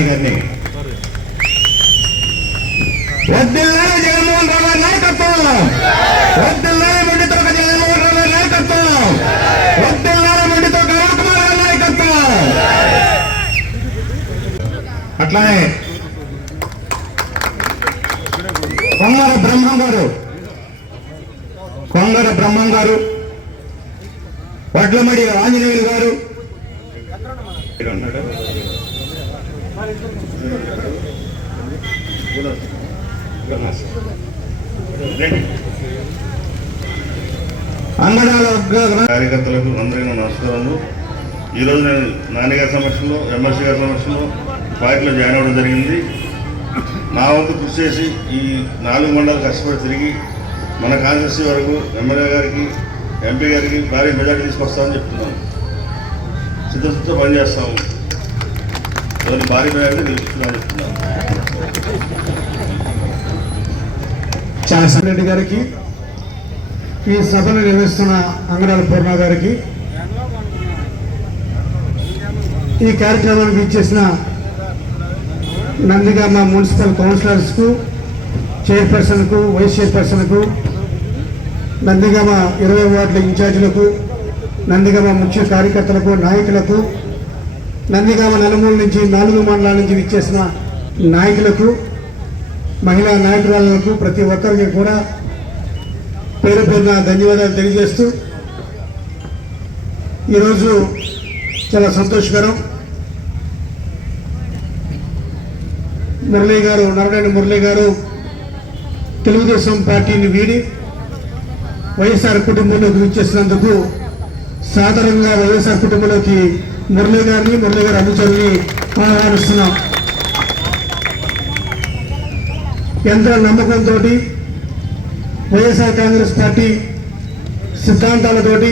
గారిని వద్దుల్లాలి జగన్మోహన్ రావు గారి నాయకత్వం. వద్దు మొండితో జగన్మోహన్ రావు గారి నాయకత్వం వద్దుల్లాలి మొండితో కరుణ్ కుమార్ గారి నాయకత్వం అట్లానే కొంగర బ్రహ్మం గారు. కొంగర బ్రహ్మం గారు. వడ్లమడి ఆంజనేయులు గారు. అంగడాల కార్యకర్తలకు అందరికీ నా నమస్కారాలు ఈరోజు నేను నాన్నగారి సమక్షంలో ఎమ్మెల్సీ గారి సమక్షంలో పార్టీలో జాయిన్ అవ్వడం జరిగింది. నా వంతు కృషి చేసి ఈ నాలుగు మండలాలు కష్టపడి తిరిగి మన కాంగ్రెస్ వరకు ఎమ్మెల్యే గారికి ఎంపీ గారికి భారీ మెజార్టీ తీసుకొస్తామని చెప్తున్నాను. సిద్ధశుద్ధితో పనిచేస్తాము. దాన్ని భారీ మెజార్టీ గెలుస్తున్నామని చెప్తున్నాను. రెడ్డి గారికి ఈ సభను నిర్వహిస్తున్న అంగడాల పూర్ణ గారికి ఈ కార్యక్రమానికి ఇచ్చేసిన నందిగామ మున్సిపల్ కౌన్సిలర్స్కు చైర్పర్సన్కు వైస్ చైర్పర్సన్కు నందిగామ ఇరవై వార్డుల ఇన్ఛార్జీలకు నందిగామ ముఖ్య కార్యకర్తలకు నాయకులకు నందిగామ నలుమూల నుంచి నాలుగు మండలాల నుంచి విచ్చేసిన నాయకులకు మహిళా నాయకురాలకు ప్రతి ఒక్కరికి కూడా పేరు పేరున ధన్యవాదాలు తెలియజేస్తూ ఈరోజు చాలా సంతోషకరం. మురళి గారు నారాయణ మురళి గారు తెలుగుదేశం పార్టీని వీడి వైఎస్ఆర్ కుటుంబంలోకి విచ్చేసినందుకు సాధారణంగా వైఎస్ఆర్ కుటుంబంలోకి మురళి గారిని మురళి గారి అనుచరుని ఆహ్వానిస్తున్నాం. ఎంతో నమ్మకంతో వైఎస్ఆర్ కాంగ్రెస్ పార్టీ సిద్ధాంతాలతోటి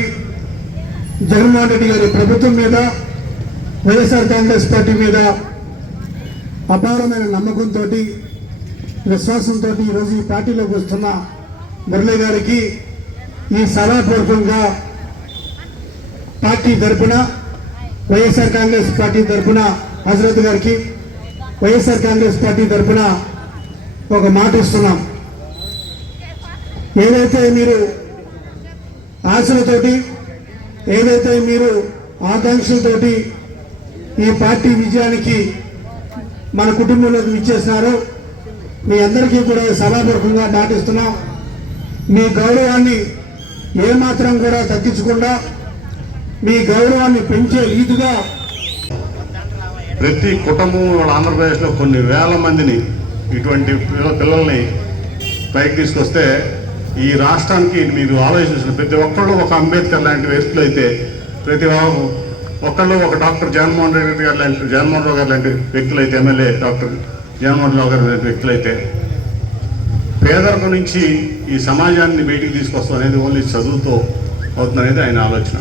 జగన్మోహన్ రెడ్డి గారి ప్రభుత్వం మీద వైఎస్ఆర్ కాంగ్రెస్ పార్టీ మీద అపారమైన నమ్మకంతో విశ్వాసంతో ఈరోజు ఈ పార్టీలోకి వస్తున్న మురళి గారికి ఈ సభాపూర్వకంగా పార్టీ తరఫున వైఎస్ఆర్ కాంగ్రెస్ పార్టీ తరఫున హజరత్ గారికి వైఎస్ఆర్ కాంగ్రెస్ పార్టీ తరఫున ఒక మాట ఇస్తున్నాం. ఏదైతే మీరు ఆశలతోటి ఏదైతే మీరు ఆకాంక్షలతోటి ఈ పార్టీ విజయానికి మన కుటుంబంలోకి ఇచ్చేస్తున్నారు. మీ అందరికీ కూడా సభాపూర్వకంగా దాటిస్తున్నాం మీ గౌరవాన్ని ఏమాత్రం కూడా తగ్గించకుండా మీ గౌరవాన్ని పెంచే రీతిగా ప్రతి కుటుంబం ఆంధ్రప్రదేశ్లో కొన్ని వేల మందిని ఇటువంటి పిల్ల- పిల్లల్ని పైకి తీసుకొస్తే ఈ రాష్ట్రానికి మీరు ఆలోచించిన ప్రతి ఒక్కళ్ళు ఒక అంబేద్కర్ లాంటి వ్యక్తులు అయితే ప్రతి ఒకళ్ళు ఒక డాక్టర్ జగన్మోహన్ రెడ్డి గారు లాంటి జగన్మోహన్ రావు గారు లాంటి వ్యక్తులు అయితే ఎమ్మెల్యే డాక్టర్ జగన్మోహన్ రావు గారు లాంటి వ్యక్తులు అయితే పేదరికం నుంచి ఈ సమాజాన్ని బయటికి తీసుకొస్తాం అనేది ఓన్లీ చదువుతో అవుతుందనేది ఆయన ఆలోచన.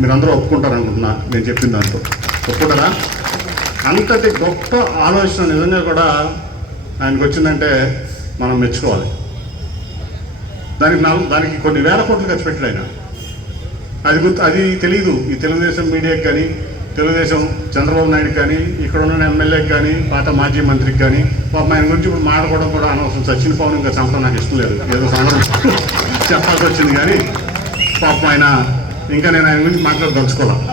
మీరందరూ ఒప్పుకుంటారనుకుంటున్నా నేను చెప్పిన దాంతో. ఒప్పుకుంటారా? అంతటి గొప్ప ఆలోచన నిజంగా కూడా ఆయనకు వచ్చిందంటే మనం మెచ్చుకోవాలి. దానికి నాలుగు దానికి కొన్ని వేల కోట్లు ఖర్చు పెట్టాడు ఆయన. అది గుర్తు అది తెలియదు ఈ తెలుగుదేశం మీడియాకి కానీ తెలుగుదేశం చంద్రబాబు నాయుడు కానీ ఇక్కడ ఉన్న ఎమ్మెల్యేకి కానీ పాత మాజీ మంత్రికి కానీ పాపం ఆయన గురించి ఇప్పుడు మాట్లాడుకోవడం కూడా అనవసరం. సచిన్ పవన్ ఇంకా చంపడం నాకు ఇష్టం లేదు. ఏదో సందర్భం చెప్పాల్సి వచ్చింది కానీ పాపం ఆయన ఇంకా నేను ఆయన గురించి మాట్లాడదలుచుకోవాలి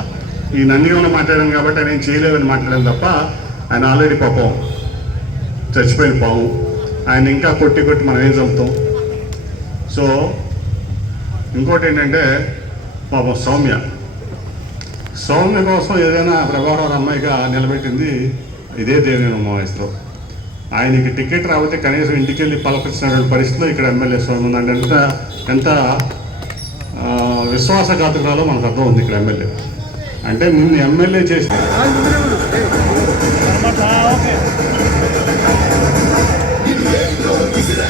ఈ నందిగంలో మాట్లాడాను కాబట్టి ఆయన ఏం చేయలేదని మాట్లాడాను తప్ప ఆయన ఆల్రెడీ పాపం చచ్చిపోయిన పాము. ఆయన ఇంకా కొట్టి కొట్టి మనం ఏం చంపుతాం? సో ఇంకోటి ఏంటంటే పాపం సౌమ్య. సౌమ్య కోసం ఏదైనా ప్రభాకర్ అమ్మాయిగా నిలబెట్టింది ఇదే దేవేంద్ర ఉమావేశ్వరం ఆయనకి టికెట్ రాకపోతే కనీసం ఇంటికి వెళ్ళి పలకరించినటువంటి పరిస్థితిలో ఇక్కడ ఎమ్మెల్యే స్వామి ఉందంటే ఎంత ఎంత విశ్వాసఘాతకురాలో విశ్వాసఘాతుకాలో మనకు అర్థం ఉంది ఇక్కడ ఎమ్మెల్యే. అంటే నిన్ను ఎమ్మెల్యే చేసి జిల్లా